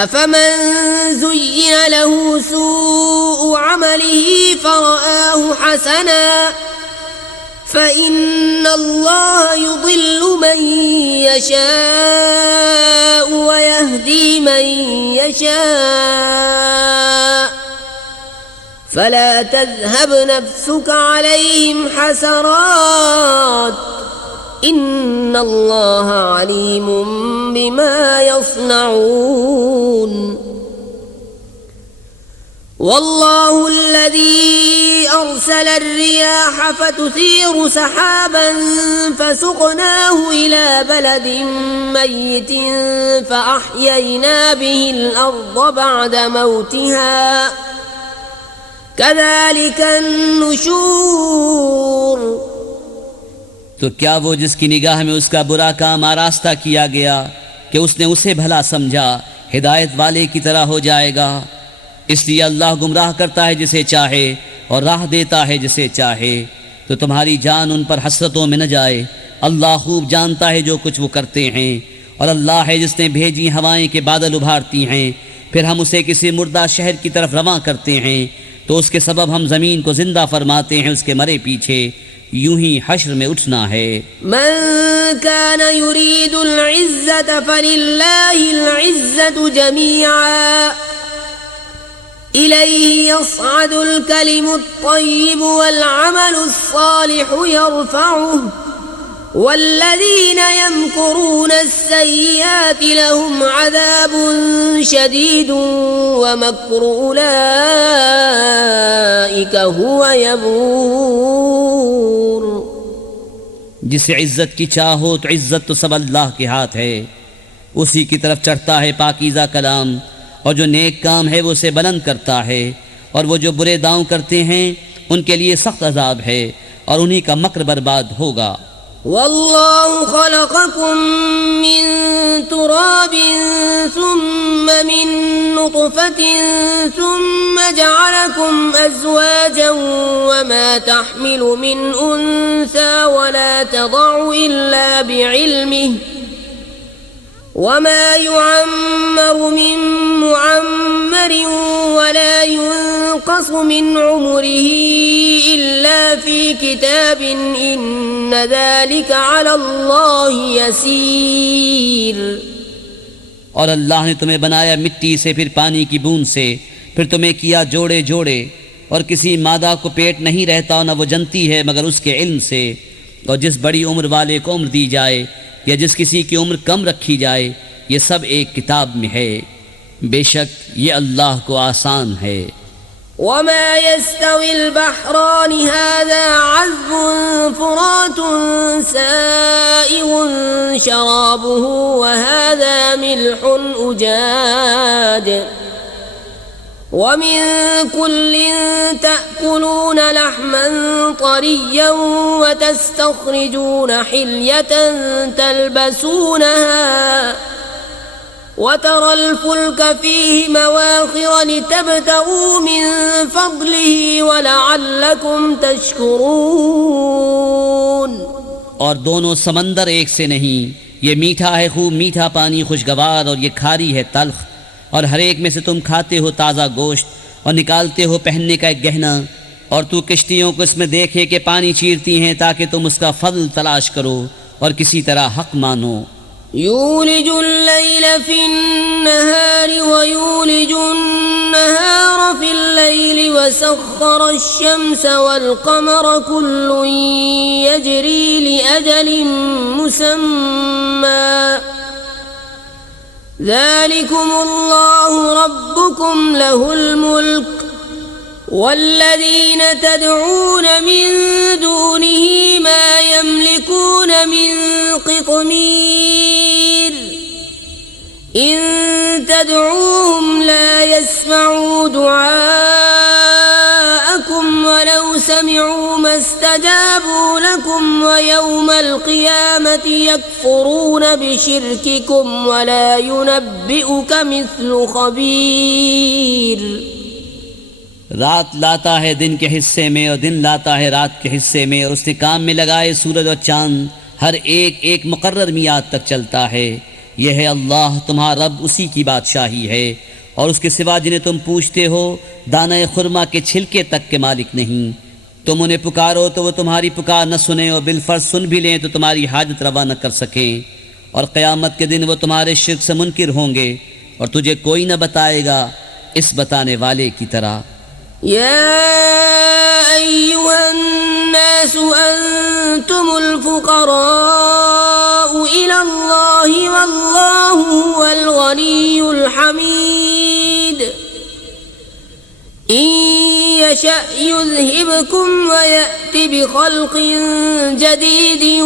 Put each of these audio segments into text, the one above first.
أفمن زين له سوء عمله فرآه حسنا فإن الله يضل من يشاء ويهدي من يشاء فلا تذهب نفسك عليهم حسرات إن الله عليم بما يصنعون والله الذي أرسل الرياح فتثير سحابا فسقناه إلى بلد ميت فأحيينا به الأرض بعد موتها كذلك النشور। तो क्या वो जिसकी निगाह में उसका बुरा काम आरास्ता किया गया कि उसने उसे भला समझा हिदायत वाले की तरह हो जाएगा। इसलिए अल्लाह गुमराह करता है जिसे चाहे और राह देता है जिसे चाहे। तो तुम्हारी जान उन पर हसरतों में न जाए, अल्लाह खूब जानता है जो कुछ वो करते हैं। और अल्लाह है जिसने भेजी हवाएं के बादल उभारती हैं, फिर हम उसे किसी मुर्दा शहर की तरफ रवां करते हैं तो उसके सबब हम ज़मीन को जिंदा फरमाते हैं उसके मरे पीछे। यूं ही हश्र में उठना है। मन कान युरीदुल इज़्ज़त फलिल्लाहिल इज़्ज़तु जमीआ इलैहि यस्अदुल कलिमुत तय्यिबु वल अमलुस सालिहु यरफउहु वल्लज़ीना यमकुरून अस्सय्यिआति लहुम अज़ाबुन शदीदुन व मक्रु उलाइका हुवा यबूर। जिसे इज्जत की चाहो तो इज्जत तो सब अल्लाह के हाथ है, उसी की तरफ चढ़ता है पाकीज़ा कलाम। और जो नेक काम है वो उसे बुलंद करता है, और वो जो बुरे दांव करते हैं उनके लिए सख्त अजाब है और उन्हीं का मक्र बर्बाद होगा। वल्लाहु खलक़कुम मिन तुराबिन सुम्मा मिन नुत्फ़तिन सुम्मा जअलकुम अज़वाजन वमा तहमिलु मिन उन्सा वला तदअु इल्ला बिइल्मिहि वमा युअम्मरु मिन मुअम्मरिन वला युनक़सु मिन उम्रिही इल्ला फ़ी किताबिन इन्न ज़ालिका अला अल्लाहि यसीर। और अल्लाह ने तुम्हें बनाया मिट्टी से, फिर पानी की बूंद से, फिर तुम्हें किया जोड़े जोड़े, और किसी मादा को पेट नहीं रहता न वो जनती है मगर उसके इल्म से। और जिस बड़ी उम्र वाले को उम्र दी जाए या जिस किसी की उम्र कम रखी जाए, ये सब एक किताब में है। बेशक ये अल्लाह को आसान है। वमा यस्तविल बहरानि हाज़ा अज़्बुन फुरातुन साइगुन शराबुहु व हाज़ा मिल्हुन उजाज वमिन कुल्लिन तअकुलून लहमन तरिय्यन व तस्तखरिजून हिल्यतन तल्बसूनहा वतरल फुल्क फीहि मवाखिर लितब्तगू मिन फज़लिहि वलअल्लकुम तशकुरून। और दोनों समंदर एक से नहीं, ये मीठा है खूब मीठा पानी खुशगवार, और ये खारी है तल्ख। और हर एक में से तुम खाते हो ताज़ा गोश्त और निकालते हो पहनने का एक गहना। और तू किश्तियों को इसमें देखे कि पानी चीरती हैं ताकि तुम उसका फल तलाश करो और किसी तरह हक मानो। यूलिजुल लैल फिन्नहारि व यूलिजुन नहार फिल लैलि व सख्खर अश-शम्स वल क़मर कुल्लुन यजरी लिअजलिन मुसम्मा ज़ालिकुमुल्लाहु रब्बुकुम लहुल मुल्क वल्लज़ीन तदऊन मिन दूनिही मा यमलिकून मिन क़ित्मीर इन तदऊहुम ला यस्मऊ दुआअकुम वलौ समिऊ मस्तजाबू लकुम व यौमल क़ियामति यकफ़ुरून बिशिर्किकुम वला युनब्बिउक मिस्लु ख़बीर। रात लाता है दिन के हिस्से में और दिन लाता है रात के हिस्से में, और उसने काम में लगाए सूरज और चांद, हर एक एक मुकर्रर मियाद तक चलता है। यह है अल्लाह तुम्हारा रब, उसी की बादशाही है, और उसके सिवा जिन्हें तुम पूछते हो दाना खुरमा के छिलके तक के मालिक नहीं। तुम उन्हें पुकारो तो वो तुम्हारी पुकार न सुने, और बिलफर्ज सुन भी लें तो तुम्हारी हाजत रवा न कर सकें, और क़यामत के दिन वो तुम्हारे शिर्क से मुनकिर होंगे और तुझे कोई न बताएगा इस बताने वाले की तरह। या अय्युहन्नास अंतुमुल फुक़राउ इलल्लाहि वल्लाहु हुवल गनियुल हमीद। इन यशअ युज़हिबकुम व यअति बिख़ल्क़िन जदीदिन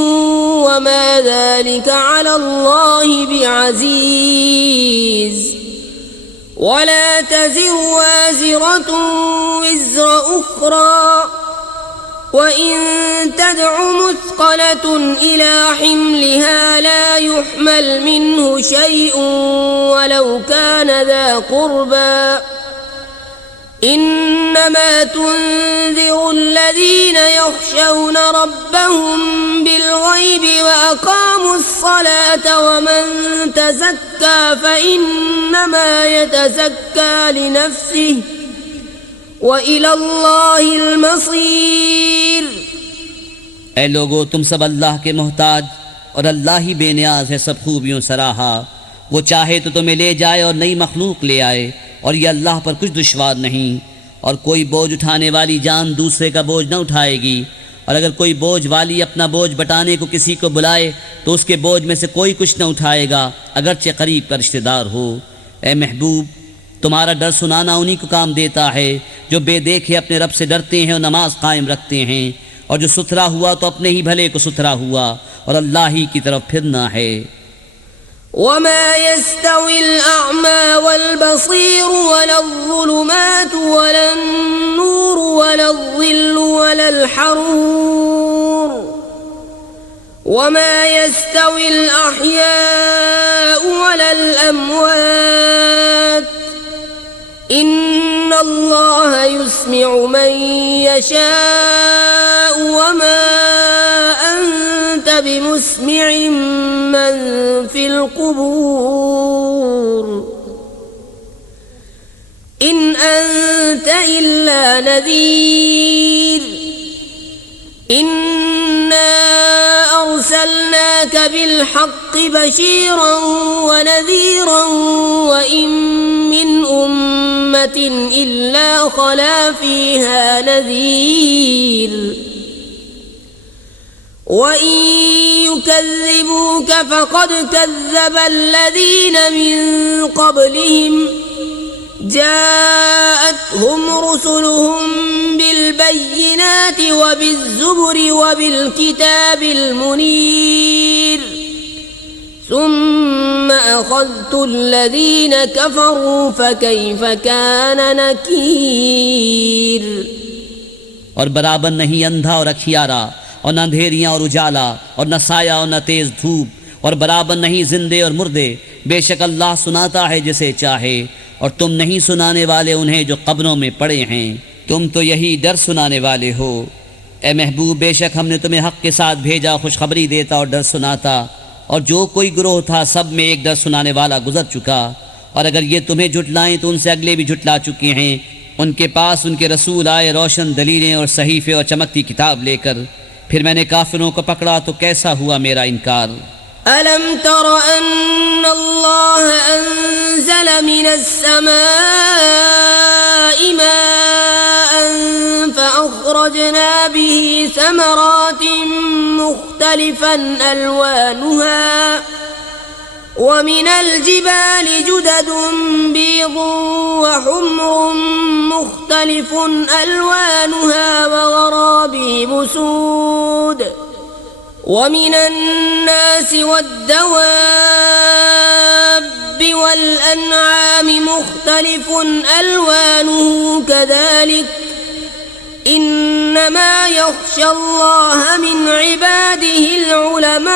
वमा ज़ालिका अलल्लाहि बिअज़ीज़। वला तज़िरु वाज़िरतुन विज़्र उख़रा वइन तदअु मुस्क़लतुन इला हिम्लिहा ला युहमल मिन्हु शैउन वलौ कान ज़ा क़ुर्बा। इन्नमा तुन्ज़िरु الذين يخشون ربهم بالغيب وأقاموا الصلاة ومن تزكى فإنما يتزكى لنفسه وإلى الله المصير। ऐ लोगो, तुम सब अल्लाह के मोहताज और अल्लाह ही बेनियाज है सब खूबियों सराहा। वो चाहे तो तुम्हें ले जाए और नई मखलूक ले आए, और ये अल्लाह पर कुछ दुश्वार नहीं। और कोई बोझ उठाने वाली जान दूसरे का बोझ न उठाएगी, और अगर कोई बोझ वाली अपना बोझ बटाने को किसी को बुलाए तो उसके बोझ में से कोई कुछ न उठाएगा, अगरचे करीब का रिश्तेदार हो। ए महबूब, तुम्हारा डर सुनाना उन्हीं को काम देता है जो बेदेखे अपने रब से डरते हैं और नमाज कायम रखते हैं, और जो सुथरा हुआ तो अपने ही भले को सुथरा हुआ, और अल्लाह ही की तरफ फिरना है। वमा यस्तविल अअमा वल बसीर वलल ज़ुलुमात वलन नूर वलल ज़िल्लु वलल हरूर। वमा यस्तविल अहयाउ वलल अमवात। इन्नल्लाह युस्मिउ मन यशाउ वमा अंत बिमुस्मिइन मन फिल क़ुबूर। इन अंत इल्ला नज़ीर। इन्ना अर्सलनाक बिलहक़्क़ि बशीरन व नज़ीरन व इन मिन उम्मतिन इल्ला खला फ़ीहा नज़ीर। वइन युकज़्ज़िबूक फ़क़द कज़्ज़ब الذين من قبلهم جاءتهم رسلهم بالبينات وبالزبر وبالكتاب المنير ثم أخذت الذين كفروا فكيف كان نكير। और बराबर नहीं अंधा और अखियारा, और न अंधेरियाँ और उजाला, और न साया और न तेज धूप, और बराबर नहीं जिंदे और मुर्दे। बेशक अल्लाह सुनाता है जिसे चाहे, और तुम नहीं सुनाने वाले उन्हें जो कब्रों में पड़े हैं। तुम तो यही डर सुनाने वाले हो। ए महबूब, बेशक हमने तुम्हें हक़ के साथ भेजा, खुशखबरी देता और डर सुनाता, और जो कोई गुरोह था सब में एक डर सुनाने वाला गुजर चुका। और अगर ये तुम्हें झुटलाएं तो उनसे अगले भी झुटला चुके हैं। उनके पास उनके रसूल आए रोशन दलीलें और सहीफे और चमकती किताब लेकर, फिर मैंने काफिरों को पकड़ा तो कैसा हुआ मेरा इनकार। अलम तर अन्नल्लाह अंज़ल मिनस समाई माअन फअख़रजना बिही समरातिन मुख्तलिफन अलवानुहा वमिनल जिबालि जुददुन बीदुन वहुम्रुन मुख्तलिफुन अलवानुहा वग़राबीबु सूद वमिन अन्नास वद्दवाब्बि वल अन्आमि मुख्तलिफुन अलवानुहु कज़ालिक इन्नमा यख़्शल्लाह मिन इबादिहिल उलमाउ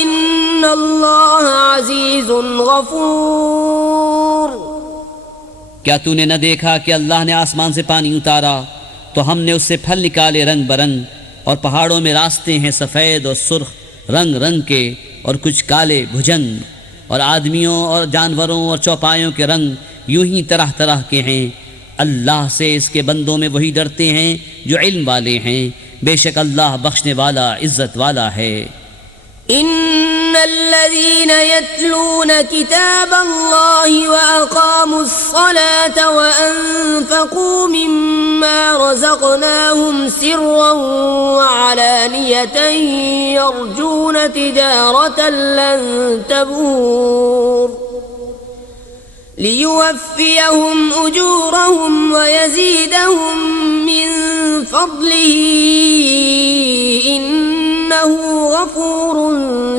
इन्नल्लाह अज़ीज़ुन गफ़ूर। क्या तूने न देखा कि अल्लाह ने आसमान से पानी उतारा तो हमने उससे फल निकाले रंग बरंग, और पहाड़ों में रास्ते हैं सफ़ेद और सुर्ख, रंग रंग के और कुछ काले भुजंग, और आदमियों और जानवरों और चौपायों के रंग यूं ही तरह तरह के हैं। अल्लाह से इसके बंदों में वही डरते हैं जो इल्म वाले हैं। बेशक अल्लाह बख्शने वाला इज्जत वाला है। इन्नल्लज़ीन यत्लून किताबल्लाहि व अक़ामुस्सलात व अनफ़क़ू मिम्मा रज़क़नाहुम सिर्रन व अलानियतन यरजून तिजारतन लन तबूर लियुवफ़्फ़ियहुम उजूरहुम व यज़ीदहुम मिन फ़ज़लिही इन्नहु गफ़ूरुन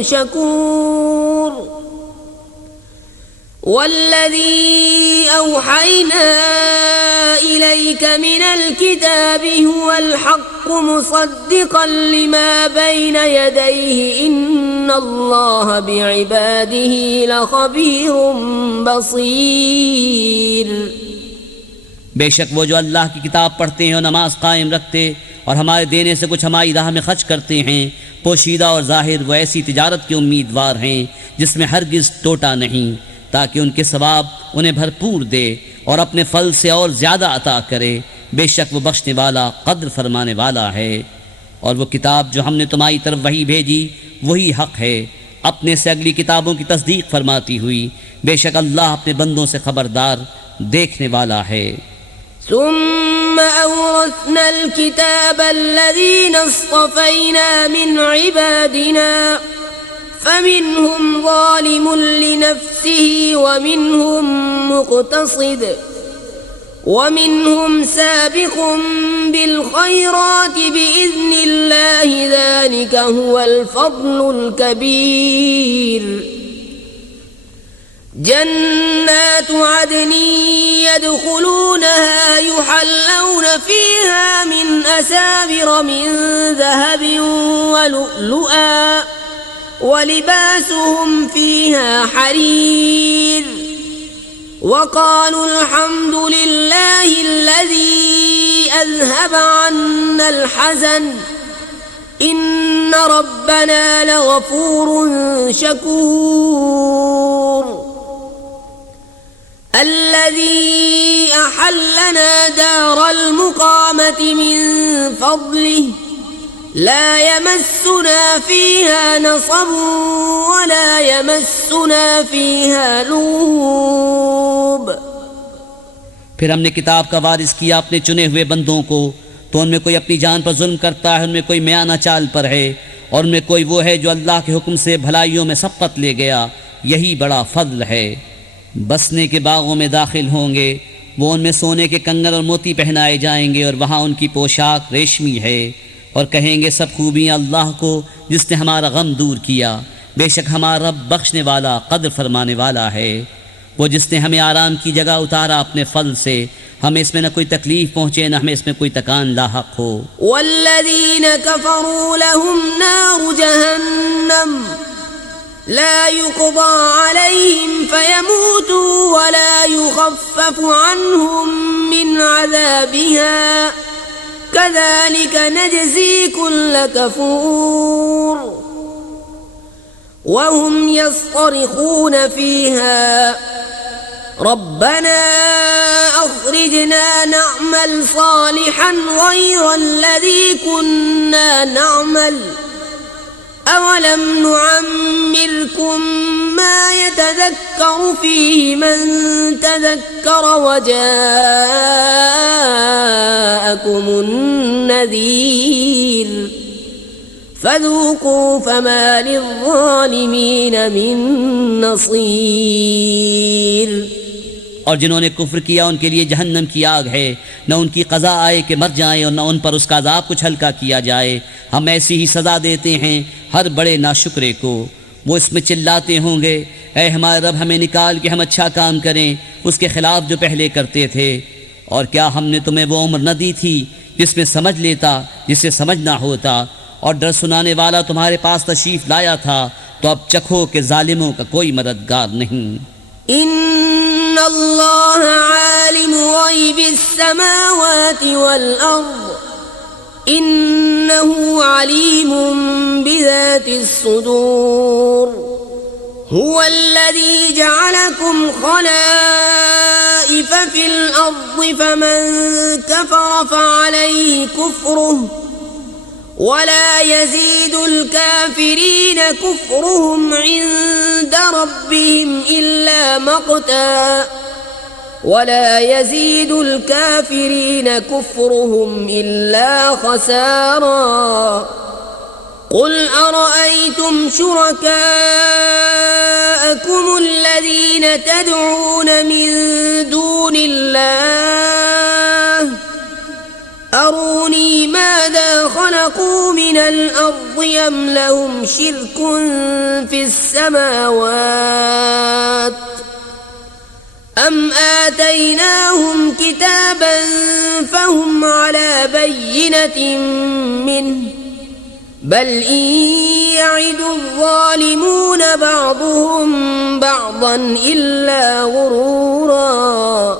शकूर। वल्लज़ी औहयना इलैक मिनल किताबि हुवल हक़्क़ु मुसद्दिक़न लिमा बैन यदैहि इन्नल्लाह बिइबादिही लख़बीरुम बसीर। बेशक वो जो अल्लाह की किताब पढ़ते हैं और नमाज कायम रखते और हमारे देने से कुछ हमारी राह में खर्च करते हैं, पोशीदा और जाहिर वो ऐसी तिजारत के उम्मीदवार हैं जिसमें हरगिज़ टोटा नहीं, ताकि उनके सवाब उन्हें भरपूर दे और अपने फल से और ज़्यादा अता करे। बेशक वो बख्शने वाला कद्र फरमाने वाला है। और वो किताब जो हमने तुम्हारी तरफ वही भेजी वही हक़ है, अपने से अगली किताबों की तस्दीक फरमाती हुई। बेशक अल्लाह अपने बंदों से खबरदार देखने वाला है। ثم أورثنا الكتاب الذين اصطفينا من عبادنا فمنهم ظالم لنفسه ومنهم مقتصد ومنهم سابق بالخيرات بإذن الله ذلك هو الفضل الكبير جنات عدن يدخلونها يحلون فيها من أساور من ذهب ولؤلؤا ولباسهم فيها حرير وقالوا الحمد لله الذي أذهب عنا الحزن إن ربنا لغفور شكور الذي أحلنا دار المقامة من فضله لا يمسنا فيها نصب ولا يمسنا فيها لغوب। फिर हमने किताब का वारिस किया अपने चुने हुए बंदों को, तो उनमें कोई अपनी जान पर जुल्म करता है, उनमें कोई म्याना चाल पर है, और उनमें कोई वो है जो अल्लाह के हुक्म से भलाइयों में सबकत ले गया। यही बड़ा फضل है। बसने के बागों में दाखिल होंगे, वो उनमें सोने के कंगन और मोती पहनाए जाएंगे और वहाँ उनकी पोशाक रेशमी है, और कहेंगे सब खूबियाँ अल्लाह को जिसने हमारा गम दूर किया। बेशक हमारा रब बख्शने वाला कद्र फरमाने वाला है। वो जिसने हमें आराम की जगह उतारा अपने फल से, हमें इसमें न कोई तकलीफ पहुँचे न हमें इसमें कोई तकान लाहक हो। वल्लज़ीन कफ़रू लहुम नारु जहन्नम ला युक़ज़ा अलैहिम फ़यमूतू वला युख़फ़फ़ु अन्हुम मिन अज़ाबिहा कज़ालिक नजज़ी कुल्ल कफ़ूर वहुम यस्तरिख़ून फ़ीहा रब्बना अख़रिजना नअमल सालिहन ग़यरा अल्लज़ी कुन्ना नअमल अवलम नुअम्मिरकुम मा यतज़क्करु फ़ीहि मन तज़क्कर वजाअकुमुन नज़ीर फ़ज़ूक़ू फ़मा लिज़्ज़ालिमीन मिन नसीर। और जिन्होंने कुफ्र किया उनके लिए जहन्नम की आग है, न उनकी क़ज़ा आए कि मर जाएं और न उन पर उसका अज़ाब कुछ हल्का किया जाए। हम ऐसी ही सज़ा देते हैं हर बड़े नाशुक्रे को। वो इसमें चिल्लाते होंगे, ऐ हमारे रब हमें निकाल के हम अच्छा काम करें उसके ख़िलाफ़ जो पहले करते थे। और क्या हमने तुम्हें वो उम्र न दी थी जिसमें समझ लेता जिससे समझना होता, और डर सुनाने वाला तुम्हारे पास तशरीफ़ लाया था, तो अब चखो कि ज़ालिमों का कोई मददगार नहीं। इन्नल्लाह आलिमु ग़ैबिस समावाति वल अर्द إنه عليم بذات الصدور هو الذي جعلكم خلائف في الأرض فمن كفر فعليه كفره ولا يزيد الكافرين كفرهم عند ربهم إلا مقتا ولا يزيد الكافرين كفرهم إلا خسارا قل أرأيتم شركاءكم الذين تدعون من دون الله أروني ماذا خلقوا من الأرض أم لهم شرك في السماوات أم آتيناهم كتابا فهم على بينة منه بل إن يعد الظالمون بعضهم بعضا إلا غرورا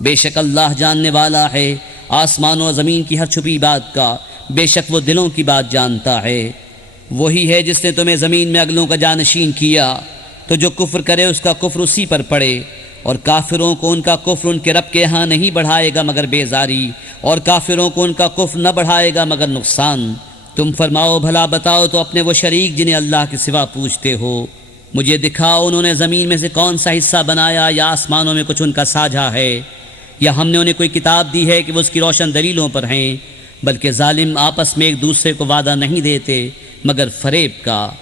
बेशक अल्लाह जानने वाला है आसमानों और ज़मीन की हर छुपी बात का। बेशक वो दिलों की बात जानता है। वही है जिसने तुम्हें ज़मीन में अगलों का जानशीन किया, तो जो कुफ्र करे उसका कुफ्र उसी पर पड़े, और काफिरों को उनका कुफ्र उनके रब के यहाँ नहीं बढ़ाएगा मगर बेजारी, और काफिरों को उनका कुफ्र न बढ़ाएगा मगर नुकसान। तुम फरमाओ भला बताओ तो अपने वो शरीक जिन्हें अल्लाह के सिवा पूछते हो, मुझे दिखाओ उन्होंने ज़मीन में से कौन सा हिस्सा बनाया या आसमानों में कुछ उनका साझा है, या हमने उन्हें कोई किताब दी है कि वो उसकी रोशन दलीलों पर हैं। बल्कि जालिम आपस में एक दूसरे को वादा नहीं देते मगर फरेब का।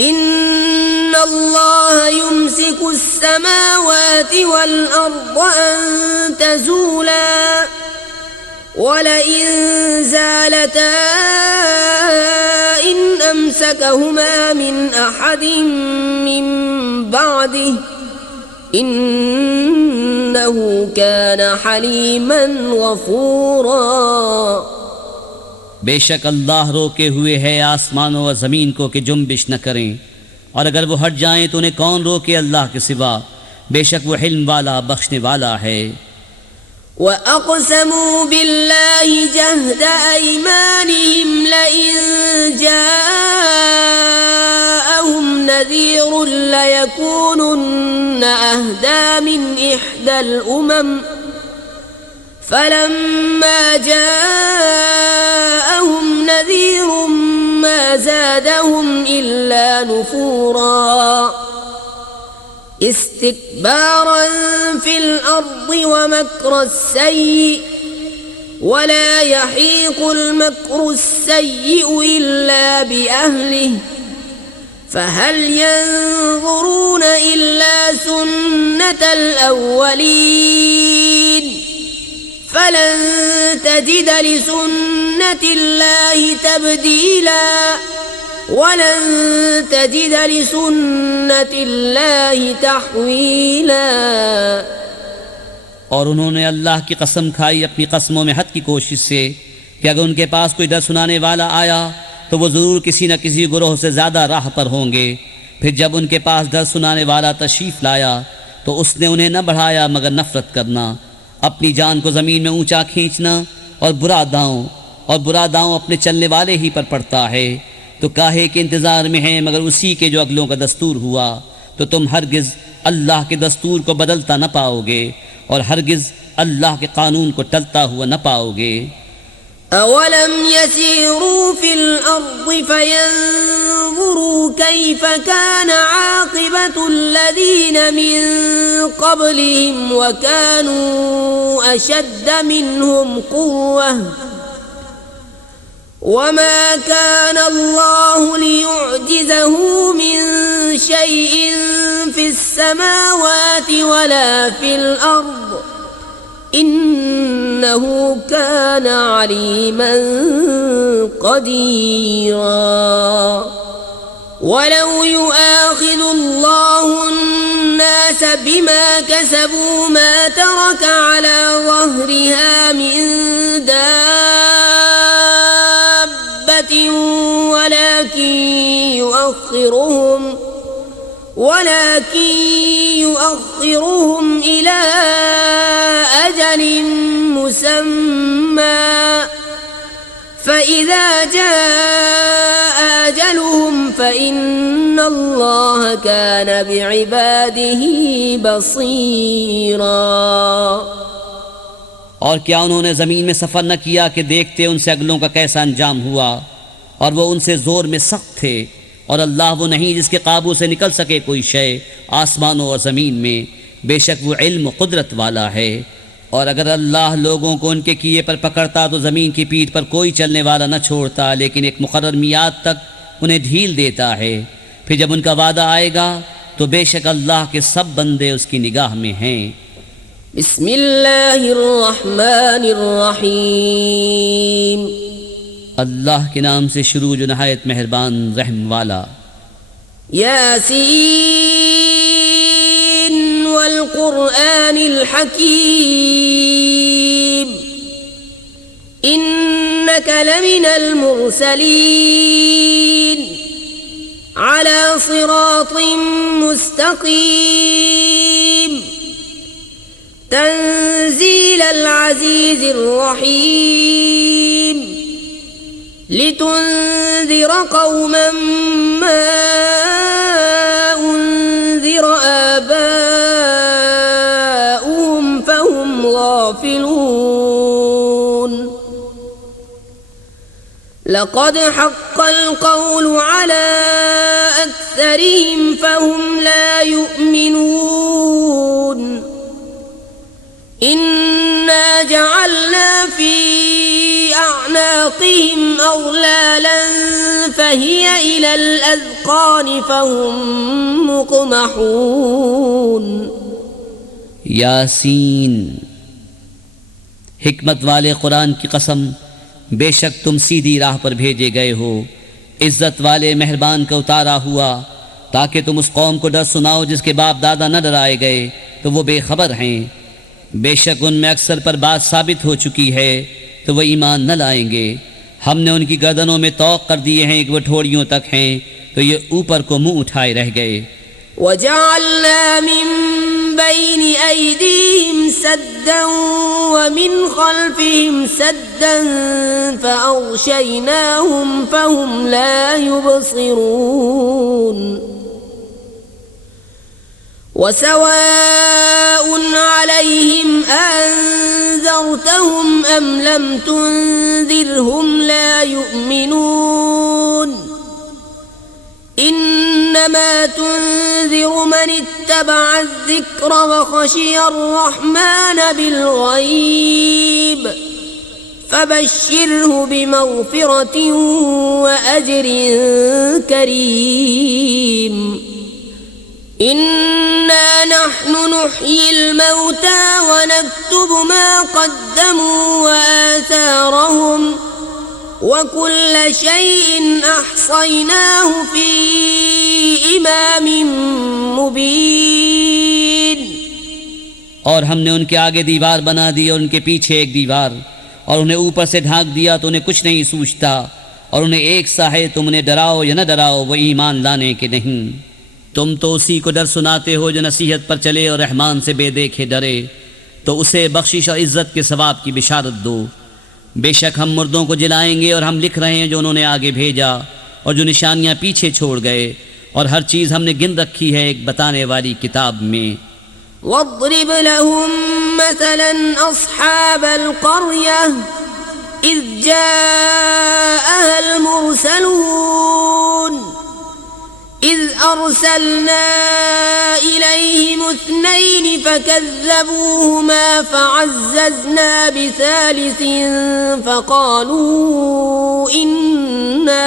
इन्नल्लाह युम्सिकु अस्समावाति वल अर्द अन तज़ूला वलइन ज़ालता इन अमसकहुमा मिन अहदिन मिन बादिही इन्नहु कान हलीमन गफूरा। बेशक अल्लाह रोके हुए है आसमानों और ज़मीन को कि जुम्बिश न करें, और अगर वो हट जाएं तो उन्हें कौन रोके अल्लाह के सिवा। बेशक वो हिल्म वाला बख्शने वाला है। वअक़समू बिल्लाहि जहद अयमानिहिम लइन जाअहुम नज़ीरुन लयकूनुन्न अहदा मिन इह्दल उमम फलम्मा जाअहुम नज़ीरुन मा ज़ादहुम इल्ला नुफूरा इस्तिक्बारन फिल अर्दि वमक्र अस्सय्यि वला यहीक़ुल मक्रु अस्सय्यिउ इल्ला बिअहलिहि फहल यंज़ुरून इल्ला सुन्नतल अव्वलीन फलन तजिद लिसुन्नतिल्लाहि तब्दीला वलन तजिद लिसुन्नतिल्लाहि तहवीला। और उन्होंने अल्लाह की कसम खाई अपनी कसमों में हद की कोशिश से कि अगर उनके पास कोई डर सुनाने वाला आया तो वो ज़रूर किसी न किसी गुरोह से ज़्यादा राह पर होंगे। फिर जब उनके पास डर सुनाने वाला तशरीफ़ लाया तो उसने उन्हें न बढ़ाया मगर नफ़रत करना, अपनी जान को ज़मीन में ऊंचा खींचना, और बुरा दांव अपने चलने वाले ही पर पड़ता है। तो काहे के इंतज़ार में हैं मगर उसी के जो अगलों का दस्तूर हुआ, तो तुम हरगिज़ अल्लाह के दस्तूर को बदलता न पाओगे और हरगिज़ अल्लाह के कानून को टलता हुआ न पाओगे। अवलम यसीरू फिल अर्दि फयंज़ुरू कैफ़ कान आक़िबतुल्लज़ीन मिन क़ब्लिहिम वकानू अशद्द मिनहुम क़ुव्वह वमा कान अल्लाहु लियुअजिज़हु मिन शैइन फिस समावाति वला फिल अर्द इन्नहु कान अलीमन क़दीरा। वलौ युआख़िज़ुल्लाहु अन्नास बिमा कसबू मा तरक अला ज़हरिहा मिन दाब्बतिन वलाकिन युअख़िरुहुम इला अजलिन मुसम्मा فإذا جاء أجلهم فإن الله كان بعباده بصيرا। और क्या उन्होंने ज़मीन में सफ़र न किया कि देखते उनसे अगलों का कैसा अंजाम हुआ, और वो उनसे ज़ोर में सख्त थे, और अल्लाह वो नहीं जिसके काबू से निकल सके कोई शय आसमानों और ज़मीन में, बेशक वो इल्म कुदरत वाला है। और अगर अल्लाह लोगों को उनके किए पर पकड़ता तो ज़मीन की पीठ पर कोई चलने वाला न छोड़ता, लेकिन एक मुकर्रर मियाद तक उन्हें ढील देता है। फिर जब उनका वादा आएगा तो बेशक अल्लाह के सब बंदे उसकी निगाह में हैं। बिस्मिल्लाहिर्रहमानिर्रहीम। अल्लाह के नाम से शुरू जो नहायत मेहरबान रहम वाला। यासीन वल कुरआनिल हकीम इन्नका लमिनल मुरसलीन अला सिरातिम मुस्तकीम तंजीलल अज़ीज़िर रहीम लितुन्ज़िर क़ौमन मा उन्ज़िर आबाउहुम फ़हुम गाफ़िलून। लक़द हक़्क़ल क़ौलु अला अक्सरिहिम फ़हुम ला युमिनून। इन्ना जअलना फ़ी अअनाक़िहिम अग़लालन फ़हिय इलल अज़क़ान फ़हुम मुक़महून। यासीन, हिकमत वाले कुरान की कसम, बेशक तुम सीधी राह पर भेजे गए हो। इज्जत वाले मेहरबान का उतारा हुआ ताकि तुम उस कौम को डर सुनाओ जिसके बाप दादा न डराए गए तो वो बेखबर हैं। बेशक उनमें अक्सर पर बात साबित हो चुकी है तो वह ईमान न लाएंगे। हमने उनकी गर्दनों में तौक कर दिए हैं कि वह ठोड़ियों तक हैं, तो ये ऊपर को मुंह उठाए रह गए। वजअलना मिन बैनि ऐदीहिम सद्दन व मिन खल्फिहिम सद्दन फअग़शयनाहुम फहुम ला युबसिरून। वसवाउन अलैहिम अअन्ज़रतहुम अम लम तुन्ज़िरहुम ला युमिनून। इन्नमा तुन्ज़िरु मन इत्तबअ अज़्ज़िक्र व खशिय अर्रहमान बिलग़ैब फबश्शिरहु बिमग़फ़िरतिन व अज्रिन करीम। इन्ना नहनु नुह्यिल मौता व नक्तुबु मा क़द्दमू व आसारहुम व कुल्ल शैइन अहसयनाहु फ़ी इमामिन मुबीन। और हमने उनके आगे दीवार बना दी और उनके पीछे एक दीवार, और उन्हें ऊपर से ढांक दिया तो उन्हें कुछ नहीं सूझता, और उन्हें एक सा है तुम उन्हें डराओ या न डराओ वो ईमान लाने के नहीं। तुम तो उसी को डर सुनाते हो जो नसीहत पर चले और रहमान से बेदेखे डरे, तो उसे बख्शिश और इज़्ज़त के सवाब की बिशारत दो। बेशक हम मुर्दों को जिलाएंगे और हम लिख रहे हैं जो उन्होंने आगे भेजा और जो निशानियां पीछे छोड़ गए, और हर चीज़ हमने गिन रखी है एक बताने वाली किताब में। वद्रिब लहुम मसलन अस्हाबल क़र्यह इज़ जाअहल मुरसलून इज़ अरसलना इलैहिम इस्नैन फकज़्ज़बूहुमा फ़अज़्ज़ज़ना बिसालिसिन फ़क़ालू इन्ना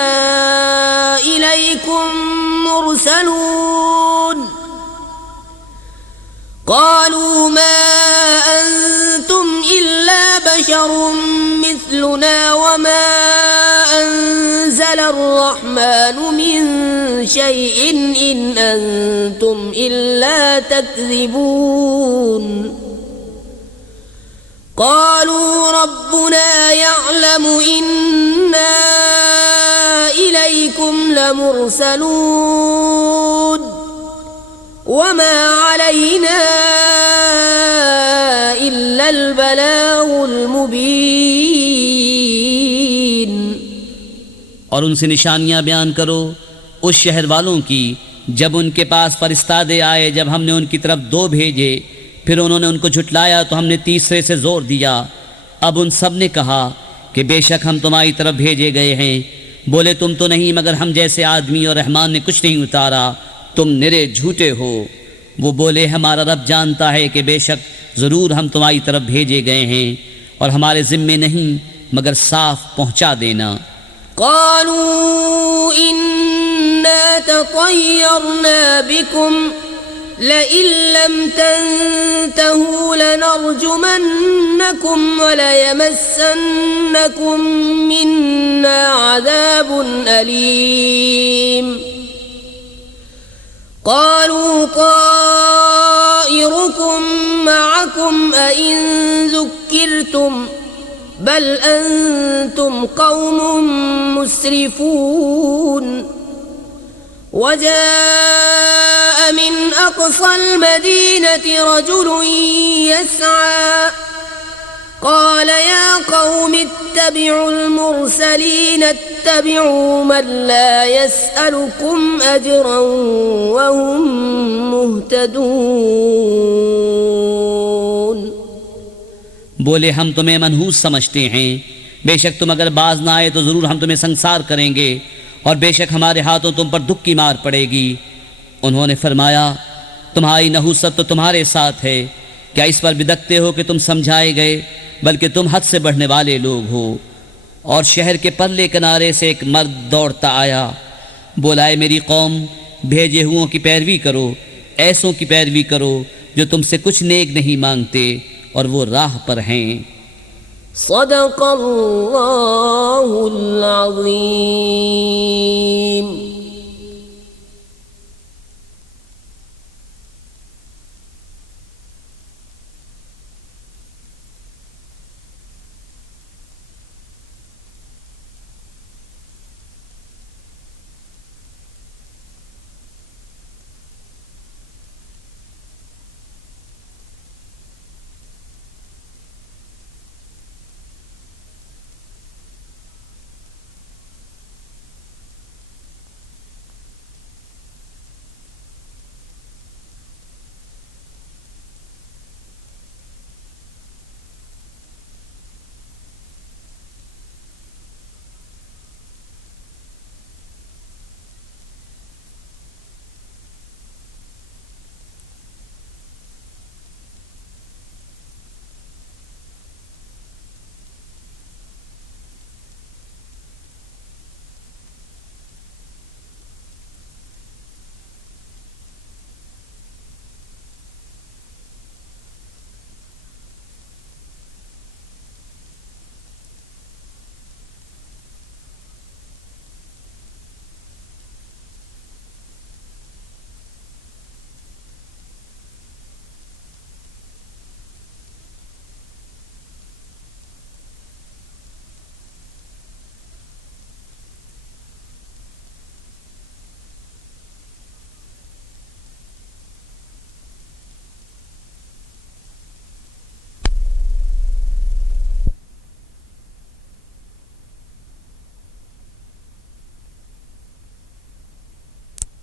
इलैकुम मुरसलून। قالوا ما أنتم إلا بشر مثلنا وما أنزل الرحمن من شيء إن أنتم إلا تكذبون. قالوا ربنا يعلم إنا إليكم لمرسلون وما علينا إلا البلاغ المبين. और उनसे निशानियां बयान करो उस शहर वालों की जब उनके पास फरिश्तादे आए, जब हमने उनकी तरफ 2 भेजे, फिर उन्होंने उनको झुटलाया तो हमने तीसरे से जोर दिया। अब उन सब ने कहा कि बेशक हम तुम्हारी तरफ भेजे गए हैं। बोले तुम तो नहीं मगर हम जैसे आदमी, और रहमान ने कुछ नहीं उतारा, तुम निरे झूठे हो। वो बोले हमारा रब जानता है कि बेशक ज़रूर हम तुम्हारी तरफ भेजे गए हैं और हमारे ज़िम्मे नहीं मगर साफ पहुँचा देना। क़ालू इन्ना ततय्यरना बिकुम लइन लम तंतहू लनरजुमन्नकुम वलयमस्सन्नकुम मिन्ना अज़ाबुन अलीम। क़ालू ताइरुकुम मअकुम अइन ज़ुक्किरतुम बल अंतुम कौमुम मुस्रिफून। वजाअ मिन अक़सल मदीनति रजुलुन यस्आ क़ाल या क़ौमि इत्तबिउल मुरसलीन इत्तबिउ मन ला यसअलुकुम अजरन वहुम मुहतदून। बोले हम तुम्हें मनहूस समझते हैं, बेशक तुम अगर बाज ना आए तो ज़रूर हम तुम्हें संसार करेंगे और बेशक हमारे हाथों तुम पर दुख की मार पड़ेगी। उन्होंने फरमाया तुम्हारी नहूसत तो तुम्हारे साथ है, क्या इस पर बिदकते हो कि तुम समझाए गए, बल्कि तुम हद से बढ़ने वाले लोग हो। और शहर के परले किनारे से एक मर्द दौड़ता आया, बोला ए मेरी कौम, भेजे हुओं की पैरवी करो, ऐसों की पैरवी करो जो तुमसे कुछ नेक नहीं मांगते और वो राह पर हैं। सदक़ल्लाहुल अज़ीम।